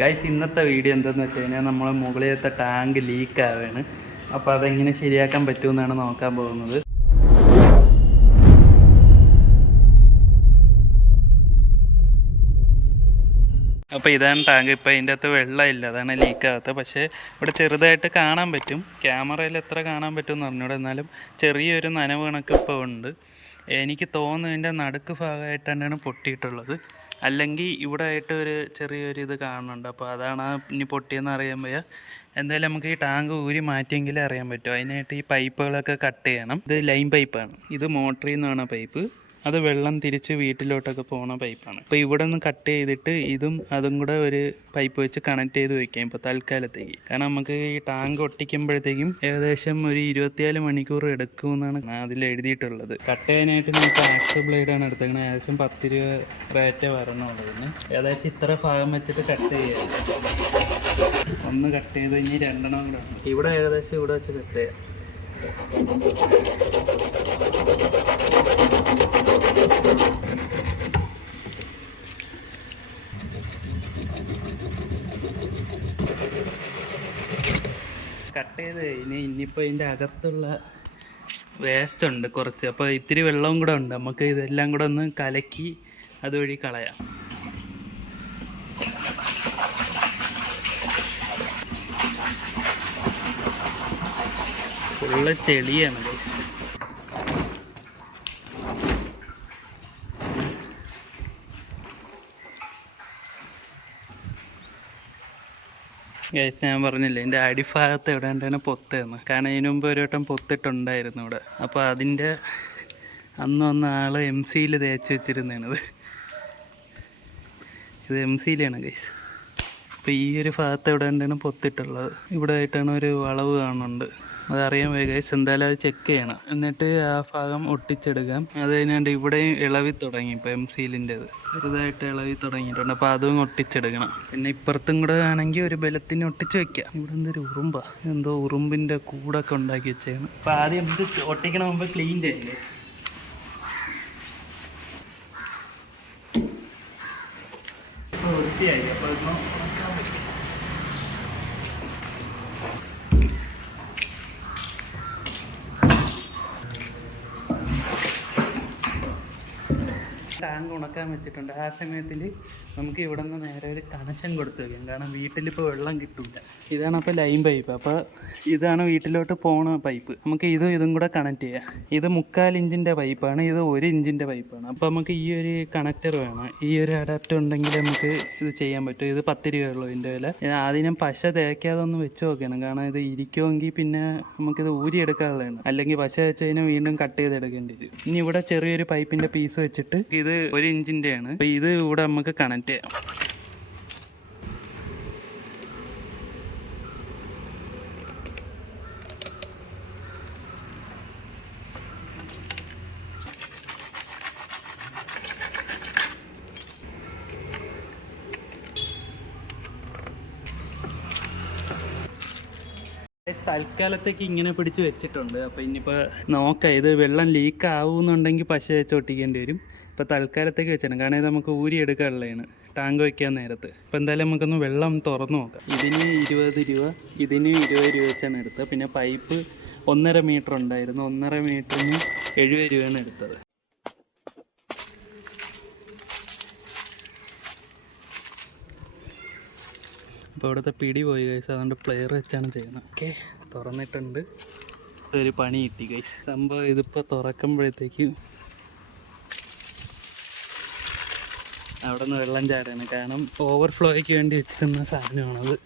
Guys, ഇന്നത്തെ video എന്താണെന്ന് വെച്ച് കഴിഞ്ഞാൽ നമ്മൾ മുകളിലത്തെ ടാങ്ക് ലീക്ക് ആവുകയാണ്. അപ്പോൾ അതെങ്ങനെ ശരിയാക്കാൻ പറ്റുമെന്നാണ് നോക്കാൻ പോകുന്നത്. അപ്പോൾ ഇതാണ് ടാങ്ക്. ഇപ്പോൾ ഇതിൻ്റെ അകത്ത് വെള്ളമില്ല, അതാണ് ലീക്കാകാത്തത്. പക്ഷേ ഇവിടെ ചെറുതായിട്ട് കാണാൻ പറ്റും. ക്യാമറയിൽ എത്ര കാണാൻ പറ്റുമെന്ന് പറഞ്ഞൂടെ, എന്നാലും ചെറിയൊരു നനവ് കണക്ക് ഇപ്പോൾ ഉണ്ട്. എനിക്ക് തോന്നുന്നു ഇതിൻ്റെ നടുക്ക് ഭാഗമായിട്ടാണ് പൊട്ടിയിട്ടുള്ളത്. അല്ലെങ്കിൽ ഇവിടെ ആയിട്ട് ഒരു ചെറിയൊരു ഇത് കാണുന്നുണ്ട്. അപ്പോൾ അതാണ് ഇനി പൊട്ടിയെന്ന് അറിയുമ്പോൾ എന്തായാലും നമുക്ക് ഈ ടാങ്ക് ഊരി മാറ്റിയെങ്കിലേ അറിയാൻ പറ്റും. അതിനായിട്ട് ഈ പൈപ്പുകളൊക്കെ കട്ട് ചെയ്യണം. ഇത് ലൈൻ പൈപ്പാണ്. ഇത് മോട്ടറിൽ നിന്നാണ് പൈപ്പ്. അത് വെള്ളം തിരിച്ച് വീട്ടിലോട്ടൊക്കെ പോകുന്ന പൈപ്പാണ്. അപ്പോൾ ഇവിടെ നിന്ന് കട്ട് ചെയ്തിട്ട് അതും കൂടെ ഒരു പൈപ്പ് വെച്ച് കണക്ട് ചെയ്ത് വെക്കാം ഇപ്പോൾ തൽക്കാലത്തേക്ക്. കാരണം നമുക്ക് ഈ ടാങ്ക് ഒട്ടിക്കുമ്പോഴത്തേക്കും ഏകദേശം ഒരു 24 മണിക്കൂർ എടുക്കുമെന്നാണ് അതിൽ എഴുതിയിട്ടുള്ളത്. കട്ട് ചെയ്യാനായിട്ട് നമുക്ക് ആക്സ് ബ്ലേഡാണ് എടുത്തേക്കുന്നത്. ഏകദേശം 10 രൂപ റേറ്റേ വരണുള്ളതിന്. ഏകദേശം ഇത്ര ഭാഗം വെച്ചിട്ട് കട്ട് ചെയ്യാം. ഒന്ന് കട്ട് ചെയ്ത് ഇനി 2 കൂടെ ഇവിടെ ഏകദേശം ഇവിടെ വെച്ച് കട്ട് ചെയ്യാം. കട്ട് ചെയ്ത് ഇനിയിപ്പോൾ ഇതിൻ്റെ അകത്തുള്ള വേസ്റ്റ് ഉണ്ട് കുറച്ച്. അപ്പോൾ ഇത്തിരി വെള്ളവും കൂടെ ഉണ്ട്. നമുക്ക് ഇതെല്ലാം കൂടെ ഒന്ന് കലക്കി അതുവഴി കളയാം. Full ചെളിയാണ് guys. ഗൈസ്, ഞാൻ പറഞ്ഞില്ലേ എൻ്റെ അടിഭാഗത്ത് എവിടെയാണ് പൊത്തതെന്ന്. കാരണം ഇതിനു മുമ്പ് ഒരു വട്ടം പൊത്തിട്ടുണ്ടായിരുന്നു ഇവിടെ. അപ്പോൾ അതിൻ്റെ അന്ന് ആൾ MC തേച്ച് വെച്ചിരുന്നതാണിത്. ഇത് MC ഗൈസ്. അപ്പോൾ ഈ ഒരു ഭാഗത്ത് എവിടെയാണ് പൊത്തിട്ടുള്ളത്. ഇവിടെ ആയിട്ടാണ് ഒരു വളവ് കാണുന്നുണ്ട്. അതറിയാൻ ഗൈസ്. എന്തായാലും അത് ചെക്ക് ചെയ്യണം. എന്നിട്ട് ആ ഭാഗം ഒട്ടിച്ചെടുക്കാം. അത് കഴിഞ്ഞാണ്ട് ഇവിടെയും ഇളവി തുടങ്ങി. ഇപ്പോൾ MC-ൻ്റെത് ചെറുതായിട്ട് ഇളവി തുടങ്ങിയിട്ടുണ്ട്. അപ്പോൾ അതും ഒട്ടിച്ചെടുക്കണം. പിന്നെ ഇപ്പുറത്തും കൂടെ ആണെങ്കിൽ ഒരു ബലത്തിന് ഒട്ടിച്ച് വെക്കാം. ഇവിടെ എന്തൊരു എന്തോ ഉറുമ്പിൻ്റെ കൂടൊക്കെ ഉണ്ടാക്കി വെച്ചേക്കണം. അപ്പോൾ ആദ്യം ഇത് ഒട്ടിക്കണ മുമ്പ് ക്ലീൻ ചെയ്യല്ലേ. ഇപ്പോൾ വൃത്തിയായി. അപ്പോൾ ഇതൊന്നും ഉണക്കാൻ പറ്റും. ടാങ്ക് ഉണക്കാൻ വെച്ചിട്ടുണ്ട്. ആ സമയത്തിൽ നമുക്ക് ഇവിടെ നിന്ന് നേരെ ഒരു കണക്ഷൻ കൊടുത്തു വയ്ക്കാം. കാരണം വീട്ടിലിപ്പോൾ വെള്ളം കിട്ടില്ല. ഇതാണ് അപ്പോൾ ലൈൻ പൈപ്പ്. അപ്പോൾ ഇതാണ് വീട്ടിലോട്ട് പോണ പൈപ്പ്. നമുക്ക് ഇതും കൂടെ കണക്ട് ചെയ്യാം. ഇത് 3/4 ഇഞ്ചിൻ്റെ പൈപ്പാണ്. ഇത് 1 ഇഞ്ചിൻ്റെ പൈപ്പാണ്. അപ്പോൾ നമുക്ക് ഈ ഒരു കണക്ടർ വേണം. ഈ ഒരു അഡാപ്റ്റർ ഉണ്ടെങ്കിൽ നമുക്ക് ഇത് ചെയ്യാൻ പറ്റും. ഇത് 10 രൂപയുള്ളൂ ഇതിൻ്റെ വില. ആദ്യം പശ തേക്കാതെ ഒന്ന് വെച്ച് നോക്കണം. കാരണം ഇത് ഇരിക്കുമെങ്കിൽ പിന്നെ നമുക്കിത് ഊരിയെടുക്കാനുള്ളതാണ്. അല്ലെങ്കിൽ പശ വെച്ച് കഴിഞ്ഞാൽ വീണ്ടും കട്ട് ചെയ്തെടുക്കേണ്ടി വരും. ഇനി ഇവിടെ ചെറിയൊരു പൈപ്പിൻ്റെ പീസ് വെച്ചിട്ട് ഇത് 1 ഇഞ്ചിൻ്റെയാണ്. അപ്പോൾ ഇത് ഇവിടെ നമുക്ക് കണക്ട് ചെയ്യാം. തൽക്കാലത്തേക്ക് ഇങ്ങനെ പിടിച്ച് വെച്ചിട്ടുണ്ട്. അപ്പോൾ ഇനിയിപ്പോൾ നോക്കാം. ഇത് വെള്ളം ലീക്ക് ആവുമെന്നുണ്ടെങ്കിൽ പശ വെച്ച് ഒട്ടിക്കേണ്ടി വരും. ഇപ്പോൾ തൽക്കാലത്തേക്ക് വെച്ചിട്ടുണ്ട്. കാരണം ഇത് നമുക്ക് ഊരിയെടുക്കാനുള്ളതാണ് ടാങ്ക് വയ്ക്കാൻ നേരത്ത്. അപ്പോൾ എന്തായാലും നമുക്കൊന്ന് വെള്ളം തുറന്ന് നോക്കാം. ഇതിന് 20 രൂപ, ഇതിന് 20 രൂപ വെച്ചാണ് എടുത്തത്. പിന്നെ പൈപ്പ് 1.5 മീറ്റർ ഉണ്ടായിരുന്നു. 1.5 മീറ്ററിന് 70 രൂപയാണ് എടുത്തത്. അപ്പോൾ ഇവിടുത്തെ പിടി പോയി ഗൈസ്. അതുകൊണ്ട് പ്ലെയർ വെച്ചാണ് ചെയ്യുന്നത്. ഓക്കെ, തുറന്നിട്ടുണ്ട്. ഒരു പണി കിട്ടി ഗൈസ്. സംഭവം ഇതിപ്പോൾ തുറക്കുമ്പോഴത്തേക്കും അവിടെ നിന്ന് വെള്ളം ചാടാണ്. കാരണം ഓവർഫ്ലോയ്ക്ക് വേണ്ടി വെച്ചിരുന്ന സാധനമാണത്.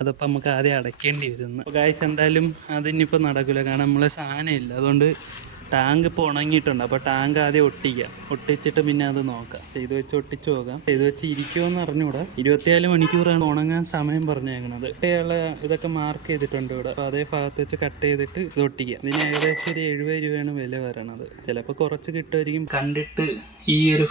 അതപ്പോൾ നമുക്ക് ആദ്യം അടയ്ക്കേണ്ടി വരുന്നു. അപ്പോൾ ഗൈസ്, എന്തായാലും അതിനിപ്പോൾ നടക്കില്ല. കാരണം നമ്മൾ സാധനം ഇല്ല. അതുകൊണ്ട് ടാങ്ക് ഇപ്പോൾ ഉണങ്ങിയിട്ടുണ്ട്. അപ്പോൾ ടാങ്ക് ആദ്യം ഒട്ടിച്ചിട്ട് പിന്നെ അത് നോക്കാം. ഇത് വെച്ച് ഒട്ടിച്ച് നോക്കാം. ഇത് വെച്ച് ഇരിക്കുമെന്ന് അറിഞ്ഞൂടാ. 24 മണിക്കൂറാണ് ഉണങ്ങാൻ സമയം പറഞ്ഞേക്കണത്. ഇയാളെ ഇതൊക്കെ മാർക്ക് ചെയ്തിട്ടുണ്ട് ഇവിടെ. അപ്പോൾ അതേ ഭാഗത്ത് വെച്ച് കട്ട് ചെയ്തിട്ട് ഇത് ഒട്ടിക്കാം. ഇതിന് ഏകദേശം ഒരു 70 രൂപയാണ് വില വരണത്. ചിലപ്പോൾ കുറച്ച് കിട്ടുമായിരിക്കും. കണ്ടിട്ട് ഈ ഒരു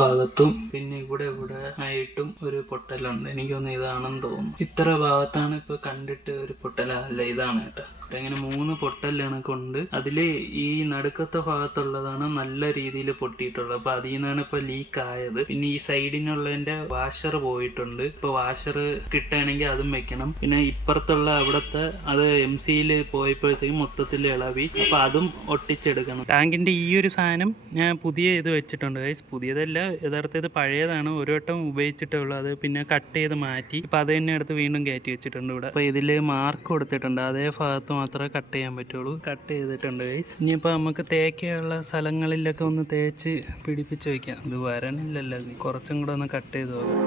ഭാഗത്തും പിന്നെ ഇവിടെ ആയിട്ടും ഒരു പൊട്ടലുണ്ട്. എനിക്കൊന്ന് ഇതാണെന്ന് തോന്നുന്നു. ഇത്ര ഭാഗത്താണ് ഇപ്പോൾ കണ്ടിട്ട് ഒരു പൊട്ടലല്ല, ഇതാണ് കേട്ടോ. ഇങ്ങനെ 3 പൊട്ടലാണ് കൊണ്ട് അതിൽ ഈ നടുക്കത്തെ ഭാഗത്തുള്ളതാണ് നല്ല രീതിയിൽ പൊട്ടിയിട്ടുള്ളത്. അപ്പോൾ അതിൽ നിന്നാണ് ഇപ്പോൾ ലീക്ക് ആയത്. പിന്നെ ഈ സൈഡിനുള്ളതിൻ്റെ വാഷർ പോയിട്ടുണ്ട്. ഇപ്പോൾ വാഷർ കിട്ടുകയാണെങ്കിൽ അതും വെക്കണം. പിന്നെ ഇപ്പുറത്തുള്ള അവിടുത്തെ അത് MC-യിൽ പോയപ്പോഴത്തേക്കും മൊത്തത്തിൽ ഇളവി. അപ്പോൾ അതും ഒട്ടിച്ചെടുക്കണം. ടാങ്കിൻ്റെ ഈ ഒരു സാധനം ഞാൻ പുതിയ ഇത് വെച്ചിട്ടുണ്ട് ഗൈസ്. പുതിയതല്ല, യഥാർത്ഥത്തിൽ ഇത് പഴയതാണ്. ഒരു വട്ടം ഉപയോഗിച്ചിട്ടേ ഉള്ളൂ. അത് പിന്നെ കട്ട് ചെയ്ത് മാറ്റി ഇപ്പോൾ അത് തന്നെ എടുത്ത് വീണ്ടും കയറ്റി വെച്ചിട്ടുണ്ട് ഇവിടെ. അപ്പോൾ ഇതിൽ മാർക്ക് കൊടുത്തിട്ടുണ്ട്, അതേ ഭാഗത്ത് മാത്രമേ കട്ട് ചെയ്യാൻ പറ്റുള്ളൂ. കട്ട് ചെയ്തിട്ടുണ്ട് ഗൈസ്. ഇനിയിപ്പോൾ നമുക്ക് തേക്കാനുള്ള സ്ഥലങ്ങളിലൊക്കെ ഒന്ന് തേച്ച് പിടിപ്പിച്ച് വയ്ക്കാം. ഇത് വരണില്ലല്ലോ, കുറച്ചും കൂടെ ഒന്ന് കട്ട് ചെയ്ത് നോക്കാം.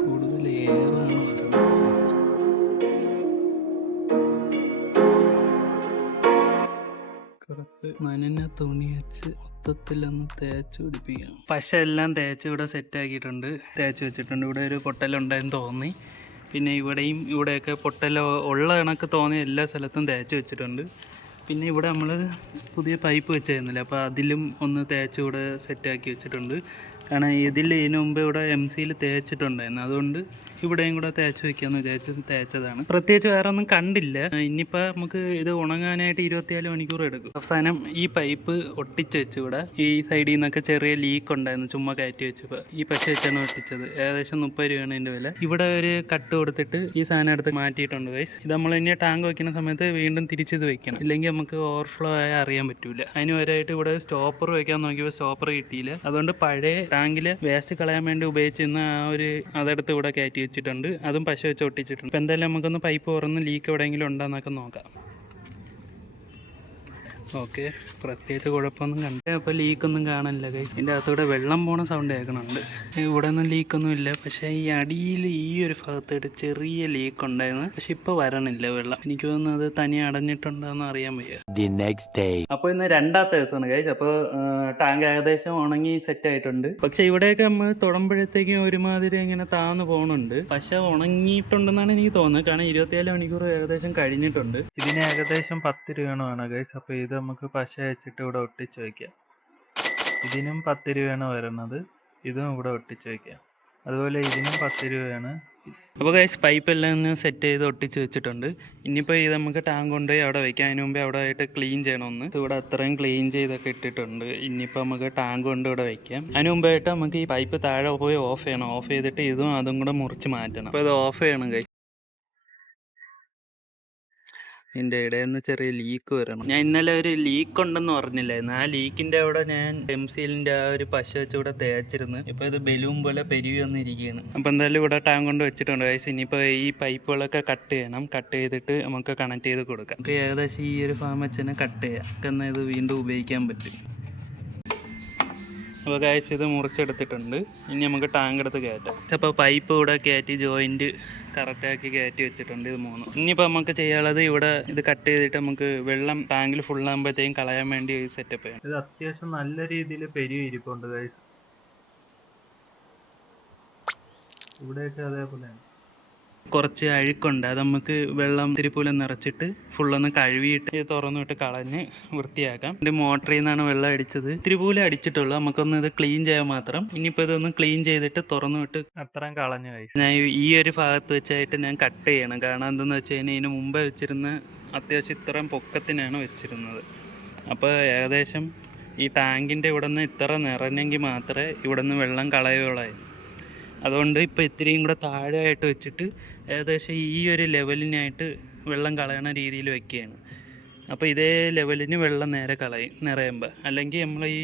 കൂടുതൽ ഏറാണ് കുറച്ച് നനഞ്ഞ തുണി വെച്ച് മൊത്തത്തിലൊന്ന് തേച്ച് പിടിപ്പിക്കാം. പശ എല്ലാം തേച്ച് ഇവിടെ സെറ്റാക്കിയിട്ടുണ്ട്, തേച്ച് വെച്ചിട്ടുണ്ട്. ഇവിടെ ഒരു പൊട്ടലുണ്ടായെന്ന് തോന്നി. പിന്നെ ഇവിടെയൊക്കെ പൊട്ടൽ ഉള്ള കണക്ക് തോന്നിയ എല്ലാ സ്ഥലത്തും തേച്ച് വെച്ചിട്ടുണ്ട്. പിന്നെ ഇവിടെ നമ്മൾ പുതിയ പൈപ്പ് വെച്ചായിരുന്നില്ല, അപ്പോൾ അതിലും ഒന്ന് തേച്ച് ഇവിടെ സെറ്റാക്കി വെച്ചിട്ടുണ്ട്. കാരണം ഇതിന് മുമ്പ് ഇവിടെ MC-യിൽ തേച്ചിട്ടുണ്ടായിരുന്നു, അതുകൊണ്ട് ഇവിടെയും കൂടെ തേച്ച് വെക്കാമെന്ന് വിചാരിച്ച് തേച്ചതാണ്. പ്രത്യേകിച്ച് വേറെ ഒന്നും കണ്ടില്ല. ഇനിയിപ്പോൾ നമുക്ക് ഇത് ഉണങ്ങാനായിട്ട് 24 മണിക്കൂർ എടുക്കും. അവസാനം ഈ പൈപ്പ് ഒട്ടിച്ച് വെച്ച് ഇവിടെ ഈ സൈഡിൽ നിന്നൊക്കെ ചെറിയ ലീക്ക് ഉണ്ടായിരുന്നു, ചുമ്മാ കയറ്റി വെച്ചപ്പോൾ ഈ പശ വെച്ചാണ് ഒട്ടിച്ചത്. ഏകദേശം 30 രൂപയാണ് ഇതിൻ്റെ വില. ഇവിടെ ഒരു കട്ട് കൊടുത്തിട്ട് ഈ സാധനം എടുത്ത് മാറ്റിയിട്ടുണ്ട് ഗൈസ്. ഇത് നമ്മൾ ഇനി ടാങ്ക് വയ്ക്കുന്ന സമയത്ത് വീണ്ടും തിരിച്ചിത് വെക്കണം, ഇല്ലെങ്കിൽ നമുക്ക് ഓവർഫ്ലോ ആയി അറിയാൻ പറ്റൂല. അതിന് വരായിട്ട് ഇവിടെ സ്റ്റോപ്പർ വെക്കാൻ നോക്കിയപ്പോൾ സ്റ്റോപ്പർ കിട്ടിയില്ല. അതുകൊണ്ട് പഴയ ടാങ്കിൽ വേസ്റ്റ് കളയാൻ വേണ്ടി ഉപയോഗിച്ചിരുന്ന അതെടുത്ത് ഇവിടെ കയറ്റി വെച്ചിട്ടുണ്ട്. അതും പശ വെച്ച് ഒട്ടിച്ചിട്ടുണ്ട്. ഇപ്പം എന്തായാലും നമുക്കൊന്ന് പൈപ്പ് തുറന്ന് ലീക്ക് എവിടെയെങ്കിലും ഉണ്ടോയെന്നൊക്കെ നോക്കാം. ഓക്കെ, പ്രത്യേകിച്ച് കുഴപ്പമൊന്നും കണ്ടില്ല. അപ്പോൾ ലീക്കൊന്നും കാണാനില്ല ഗൈസ്. ഇതിൻ്റെ അകത്തൂടെ വെള്ളം പോണ സൗണ്ട് കേൾക്കണുണ്ട്. ഇവിടെ ഒന്നും ലീക്കൊന്നും ഇല്ല. പക്ഷേ ഈ അടിയിൽ ഈ ഒരു ഭാഗത്തായിട്ട് ചെറിയ ലീക്ക് ഉണ്ടായിരുന്നു. പക്ഷെ ഇപ്പോൾ വരണില്ല വെള്ളം. എനിക്ക് തോന്നുന്നു അത് തനിയെ അടഞ്ഞിട്ടുണ്ടോയെന്ന് അറിയാൻ വയ്യ. അപ്പോൾ ഇന്ന് 2ാമത്തെ ദിവസമാണ് ഗൈസ്. അപ്പോൾ ടാങ്ക് ഏകദേശം ഉണങ്ങി സെറ്റ് ആയിട്ടുണ്ട്. പക്ഷെ ഇവിടെയൊക്കെ നമ്മൾ തൊടുമ്പോഴത്തേക്കും ഒരുമാതിരി ഇങ്ങനെ താന്ന് പോകുന്നുണ്ട്. പക്ഷെ ഉണങ്ങിയിട്ടുണ്ടെന്നാണ് എനിക്ക് തോന്നുന്നത്. കാരണം 24 മണിക്കൂർ ഏകദേശം കഴിഞ്ഞിട്ടുണ്ട്. ഇതിന് ഏകദേശം 10 രൂപയാണ് ഗൈസ്. അപ്പോൾ ഇത് നമുക്ക് പശ വെച്ചിട്ട് ഇവിടെ ഒട്ടിച്ച് വയ്ക്കാം. ഇതിനും 10 രൂപയാണ് വരുന്നത്. ഇതും ഇവിടെ ഒട്ടിച്ച് വയ്ക്കാം. അതുപോലെ ഇതിനും 10 രൂപയാണ്. അപ്പോൾ ഗൈസ് പൈപ്പ് എല്ലാം ഒന്ന് സെറ്റ് ചെയ്ത് ഒട്ടിച്ച് വെച്ചിട്ടുണ്ട്. ഇനിയിപ്പോൾ ഇത് നമുക്ക് ടാങ്ക് കൊണ്ടുപോയി അവിടെ വയ്ക്കാം. അതിന് മുമ്പേ അവിടെ ആയിട്ട് ക്ലീൻ ചെയ്യണമെന്ന്. ഇവിടെ അത്രയും ക്ലീൻ ചെയ്തൊക്കെ ഇട്ടിട്ടുണ്ട്. ഇനിയിപ്പോൾ നമുക്ക് ടാങ്ക് കൊണ്ട് ഇവിടെ വയ്ക്കാം. അതിന് മുമ്പായിട്ട് നമുക്ക് ഈ പൈപ്പ് താഴെ പോയി ഓഫ് ചെയ്യണം. ഓഫ് ചെയ്തിട്ട് ഇതും അതും കൂടെ മുറിച്ച് മാറ്റണം. അപ്പോൾ ഇത് ഓഫ് ചെയ്യണം ഗൈസ്. ഇതിൻ്റെ ഇടയിൽ നിന്ന് ചെറിയ ലീക്ക് വരണം. ഞാൻ ഇന്നലെ ഒരു ലീക്ക് ഉണ്ടെന്ന് പറഞ്ഞില്ലായിരുന്നു. ആ ലീക്കിൻ്റെ അവിടെ ഞാൻ MC-ലിൻ്റെ ആ ഒരു പശ വെച്ച് ഇവിടെ തേച്ചിരുന്നു. ഇപ്പോൾ ഇത് ബലൂൺ പോലെ പെരുവി വന്നിരിക്കുകയാണ്. അപ്പോൾ എന്തായാലും ഇവിടെ ടാങ്ക് കൊണ്ട് വെച്ചിട്ടുണ്ട് ഗൈസ്. ഇനിയിപ്പോൾ ഈ പൈപ്പുകളൊക്കെ കട്ട് ചെയ്യണം. കട്ട് ചെയ്തിട്ട് നമുക്ക് കണക്ട് ചെയ്ത് കൊടുക്കാം. നമുക്ക് ഏകദേശം ഈ ഒരു ഫാം വെച്ച് തന്നെ കട്ട് ചെയ്യാം. എന്നാൽ ഇത് വീണ്ടും ഉപയോഗിക്കാൻ പറ്റും. അപ്പോൾ ഗൈസ് ഇത് മുറിച്ചെടുത്തിട്ടുണ്ട്. ഇനി നമുക്ക് ടാങ്ക് എടുത്ത് കയറ്റാം. അപ്പോൾ പൈപ്പ് ഇവിടെ കയറ്റി ജോയിൻറ്റ് കറക്റ്റാക്കി കയറ്റി വെച്ചിട്ടുണ്ട്. ഇത് 3. ഇനിയിപ്പോൾ നമുക്ക് ചെയ്യാനുള്ളത് ഇവിടെ ഇത് കട്ട് ചെയ്തിട്ട് നമുക്ക് വെള്ളം ടാങ്കിൽ ഫുള്ളാകുമ്പോഴത്തേക്കും കളയാൻ വേണ്ടി സെറ്റപ്പ് ചെയ്യാം. ഇത് അത്യാവശ്യം നല്ല രീതിയിൽ പെരുകി ഇരിപ്പുണ്ട് ഗൈസ്. ഇവിടെയൊക്കെ അതേപോലെയാണ്. കുറച്ച് അഴുക്കുണ്ട്, അത് നമുക്ക് വെള്ളം തിരുപ്പൂലം നിറച്ചിട്ട് ഫുള്ളൊന്ന് കഴുകിയിട്ട് ഇത് തുറന്നിട്ട് കളഞ്ഞ് വൃത്തിയാക്കാം. എൻ്റെ മോട്ടറിൽ നിന്നാണ് വെള്ളം അടിച്ചത്. തിരുപ്പൂലം അടിച്ചിട്ടുള്ളൂ. നമുക്കൊന്ന് ഇത് ക്ലീൻ ചെയ്യാൻ മാത്രം. ഇനിയിപ്പോൾ ഇതൊന്ന് ക്ലീൻ ചെയ്തിട്ട് തുറന്നിട്ട് അത്രയും കളഞ്ഞു കഴിയും. ഞാൻ ഈ ഒരു ഭാഗത്ത് വെച്ചായിട്ട് ഞാൻ കട്ട് ചെയ്യണം. കാരണം എന്തെന്ന് വെച്ച് കഴിഞ്ഞാൽ ഇതിന് മുമ്പേ വെച്ചിരുന്ന അത്യാവശ്യം ഇത്രയും പൊക്കത്തിനാണ് വെച്ചിരുന്നത്. അപ്പോൾ ഏകദേശം ഈ ടാങ്കിൻ്റെ ഇവിടെ നിന്ന് ഇത്ര നിറഞ്ഞെങ്കിൽ മാത്രമേ ഇവിടെ നിന്ന് വെള്ളം കളയുകയുള്ളൂ. അതുകൊണ്ട് ഇപ്പോൾ ഇത്തിരിയും കൂടെ താഴെയായിട്ട് വെച്ചിട്ട് ഏകദേശം ഈ ഒരു ലെവലിനായിട്ട് വെള്ളം കളയണ രീതിയിൽ വെക്കുകയാണ്. അപ്പോൾ ഇതേ ലെവലിന് വെള്ളം നേരെ കളയും നിറയുമ്പോൾ. അല്ലെങ്കിൽ നമ്മൾ ഈ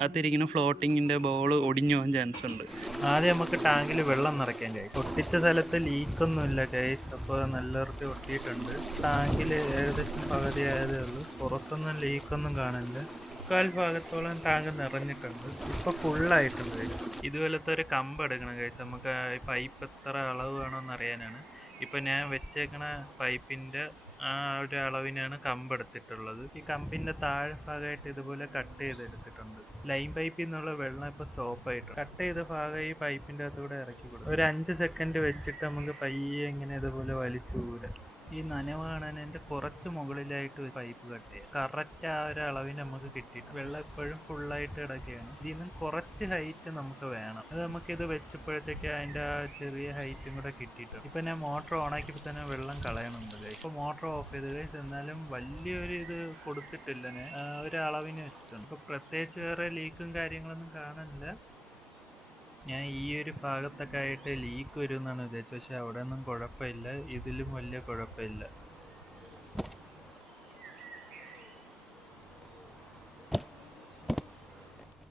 അകത്തിരിക്കുന്ന ഫ്ലോട്ടിങ്ങിൻ്റെ ബോൾ ഒടിഞ്ഞു പോകാൻ ചാൻസ് ഉണ്ട്. ആദ്യം നമുക്ക് ടാങ്കിൽ വെള്ളം നിറയ്ക്കാൻ കഴിയും. ഒട്ടിച്ച സ്ഥലത്ത് ലീക്കൊന്നുമില്ല ഗൈസ്. അപ്പോൾ നല്ല വൃത്തി ഒട്ടിയിട്ടുണ്ട്. ടാങ്കിൽ ഏകദേശം പകുതി ആയതേ ഉള്ളൂ. പുറത്തൊന്നും ലീക്കൊന്നും കാണില്ല. 3/4 ഭാഗത്തോളം ടാങ്ക് നിറഞ്ഞിട്ടുണ്ട്. ഇപ്പോൾ ഫുള്ളായിട്ടുണ്ട്. ഇതുപോലത്തെ ഒരു കമ്പ് എടുക്കണം കഴിച്ച് നമുക്ക് പൈപ്പ് എത്ര അളവ് വേണമെന്ന് അറിയാനാണ്. ഇപ്പോൾ ഞാൻ വെച്ചേക്കണ പൈപ്പിൻ്റെ ആ ഒരു അളവിനാണ് കമ്പ് എടുത്തിട്ടുള്ളത്. ഈ കമ്പിൻ്റെ താഴെ ഭാഗമായിട്ട് ഇതുപോലെ കട്ട് ചെയ്തെടുത്തിട്ടുണ്ട്. ലൈൻ പൈപ്പിൽ നിന്നുള്ള വെള്ളം ഇപ്പോൾ സ്റ്റോപ്പായിട്ടുണ്ട്. കട്ട് ചെയ്ത ഭാഗം ഈ പൈപ്പിൻ്റെ അകത്തൂടെ ഇറക്കി കൊടുക്കും. ഒരു 5 സെക്കൻഡ് വെച്ചിട്ട് നമുക്ക് പയ്യെ ഇങ്ങനെ ഇതുപോലെ വലിച്ചു പോരാ. ഈ നനവ് കാണാനായിട്ട് കുറച്ച് മുകളിലായിട്ട് ഒരു പൈപ്പ് കട്ട് ചെയ്യുക. കറക്റ്റ് ആ ഒരു അളവിന് നമുക്ക് കിട്ടിയിട്ട് വെള്ളം എപ്പോഴും ഫുള്ളായിട്ട് കിടക്കുകയാണ്. ഇതിൽ നിന്നും കുറച്ച് ഹൈറ്റ് നമുക്ക് വേണം. അത് നമുക്കിത് വെച്ചപ്പോഴത്തേക്ക് അതിൻ്റെ ആ ചെറിയ ഹൈറ്റും കൂടെ കിട്ടിയിട്ടുണ്ട്. ഇപ്പം ഞാൻ മോട്ടർ ഓണാക്കിയപ്പോൾ തന്നെ വെള്ളം കളയണുണ്ട്. ഇപ്പോൾ മോട്ടർ ഓഫ് ചെയ്ത് എന്നാലും വലിയൊരു ഇത് കൊടുത്തിട്ടില്ല. ഞാൻ ഒരു അളവിന് വെച്ചിട്ടുണ്ട്. ഇപ്പോൾ പ്രത്യേകിച്ച് വേറെ ലീക്കും കാര്യങ്ങളൊന്നും കാണാനില്ല. ഞാൻ ഈ ഒരു ഭാഗത്തൊക്കെ ആയിട്ട് ലീക്ക് വരും എന്നാണ് വിചാരിച്ചത്. പക്ഷെ അവിടെ ഒന്നും കുഴപ്പമില്ല. ഇതിലും വലിയ കുഴപ്പമില്ല.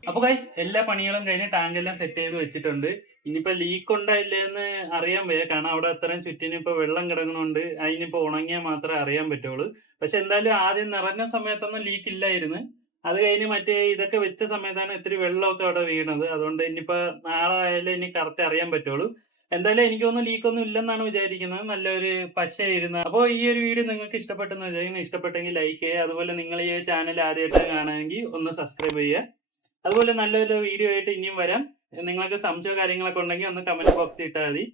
അപ്പോൾ ഗൈസ് എല്ലാ പണികളും കഴിഞ്ഞ് ടാങ്കെല്ലാം സെറ്റ് ചെയ്ത് വെച്ചിട്ടുണ്ട്. ഇനിയിപ്പോൾ ലീക്ക് ഉണ്ടായില്ലേന്ന് അറിയാൻ വയ്യ. കാരണം അവിടെ അത്രയും ചുറ്റിനും ഇപ്പോൾ വെള്ളം കിടക്കണോണ്ട് അതിനിപ്പോൾ ഉണങ്ങിയാൽ മാത്രമേ അറിയാൻ പറ്റുള്ളൂ. പക്ഷെ എന്തായാലും ആദ്യം നിറഞ്ഞ സമയത്തൊന്നും ലീക്ക് ഇല്ലായിരുന്നു. അത് കഴിഞ്ഞ് മറ്റേ ഇതൊക്കെ വെച്ച സമയത്താണ് ഇത്തിരി വെള്ളമൊക്കെ അവിടെ വീണത്. അതുകൊണ്ട് ഇനിയിപ്പോൾ നാളെ ആയാലും ഇനി കറക്റ്റ് അറിയാൻ പറ്റുള്ളൂ. എന്തായാലും എനിക്കൊന്നും ലീക്കൊന്നും ഇല്ലെന്നാണ് വിചാരിക്കുന്നത്. നല്ലൊരു പശയായിരുന്നു. അപ്പോൾ ഈ ഒരു വീഡിയോ നിങ്ങൾക്ക് ഇഷ്ടപ്പെട്ടെന്ന് വിചാരിക്കുന്നു. ഇഷ്ടപ്പെട്ടെങ്കിൽ ലൈക്ക് ചെയ്യുക. അതുപോലെ നിങ്ങൾ ഈ ചാനൽ ആദ്യമായിട്ട് കാണുകയാണെങ്കിൽ ഒന്ന് സബ്സ്ക്രൈബ് ചെയ്യുക. അതുപോലെ നല്ലൊരു വീഡിയോ ആയിട്ട് ഇനിയും വരാം. നിങ്ങൾക്ക് സംശയമോ കാര്യങ്ങളൊക്കെ ഉണ്ടെങ്കിൽ ഒന്ന് കമന്റ് ബോക്സിൽ ഇട്ടാൽ മതി.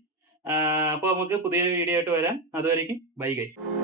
അപ്പോൾ നമുക്ക് പുതിയ വീഡിയോ ആയിട്ട് വരാം. അതുവരേക്കും ബൈ ഗൈസ്.